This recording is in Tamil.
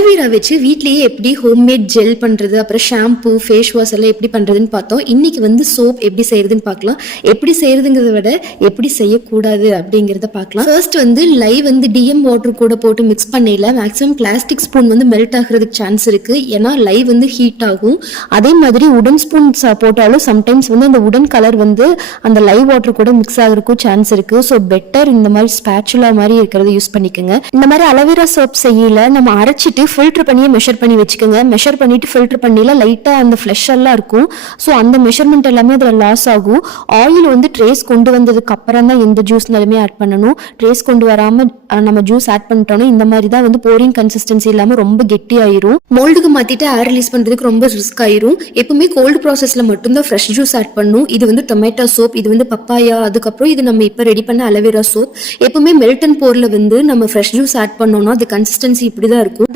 அலோவேரா வச்சு வீட்லயே எப்படி ஹோம்மேட் ஜெல் பண்றது, அப்புறம் ஷாம்பு, ஃபேஸ் வாஷ் எல்லாம் எப்படி பண்றதுன்னு பார்த்தோம். இன்னைக்கு வந்து சோப் எப்படி செய்யறதுன்னு பார்க்கலாம். எப்படி செய்யறதுங்கிறத விட எப்படி செய்யக்கூடாது அப்படிங்கிறத பார்க்கலாம். ஃபர்ஸ்ட் வந்து லைவ் வந்து டிஎம் வாட்டர் கூட போட்டு மிக்ஸ் பண்ணல மேக்ஸிமம் பிளாஸ்டிக் ஸ்பூன் வந்து மெல்ட் ஆகிறதுக்கு சான்ஸ் இருக்கு. ஏன்னா லைவ் வந்து ஹீட் ஆகும். அதே மாதிரி உடன் ஸ்பூன் போட்டாலும் சம்டைம்ஸ் வந்து அந்த உடன் கலர் வந்து அந்த லைவ் வாட்டர் கூட மிக்ஸ் ஆகிறதுக்கும் சான்ஸ் இருக்கு. ஸோ பெட்டர் இந்த மாதிரி ஸ்பேச்சுலா மாதிரி இருக்கிறத யூஸ் பண்ணிக்கோங்க. இந்த மாதிரி அலோவேரா சோப் செய்யல நம்ம அரைச்சிட்டு ஃபில்டர் பண்ணியே மெஷர் பண்ணி வச்சுக்கோங்க. மெஷர் பண்ணிட்டு ஃபில்டர் பண்ணில லைட்டா அந்த ஃப்ளஷ் எல்லாம் இருக்கும். ஸோ அந்த மெஷர்மெண்ட் எல்லாமே அதில் லாஸ் ஆகும். ஆயில் வந்து ட்ரேஸ் கொண்டு வந்ததுக்கு அப்புறம் தான் எந்த ஜூஸ்னாலுமே ஆட் பண்ணணும். ட்ரேஸ் கொண்டு வராம நம்ம ஜூஸ் ஆட் பண்ணிட்டோம்னா இந்த மாதிரி தான் வந்து போரிங் கன்சிஸ்டன்சி இல்லாம ரொம்ப கெட்டி ஆயிரும். மோல்டுக்கு மாத்திட்டு ஏர் ரிலீஸ் பண்றதுக்கு ரொம்ப ரிஸ்க் ஆயிரும். எப்பவுமே கோல்டு ப்ராசஸ்ல மட்டும்தான் ஃப்ரெஷ் ஜூஸ் ஆட் பண்ணும். இது வந்து டொமேட்டோ சோப், இது வந்து பப்பாயா, அதுக்கப்புறம் இது நம்ம இப்போ ரெடி பண்ண அலோவேரா சோப். எப்பவுமே மெல்ட் அண்ட் போர்ல வந்து நம்ம ஃப்ரெஷ் ஜூஸ் ஆட் பண்ணோம்னா அது கன்சிஸ்டன்சி இப்படிதான் இருக்கும்.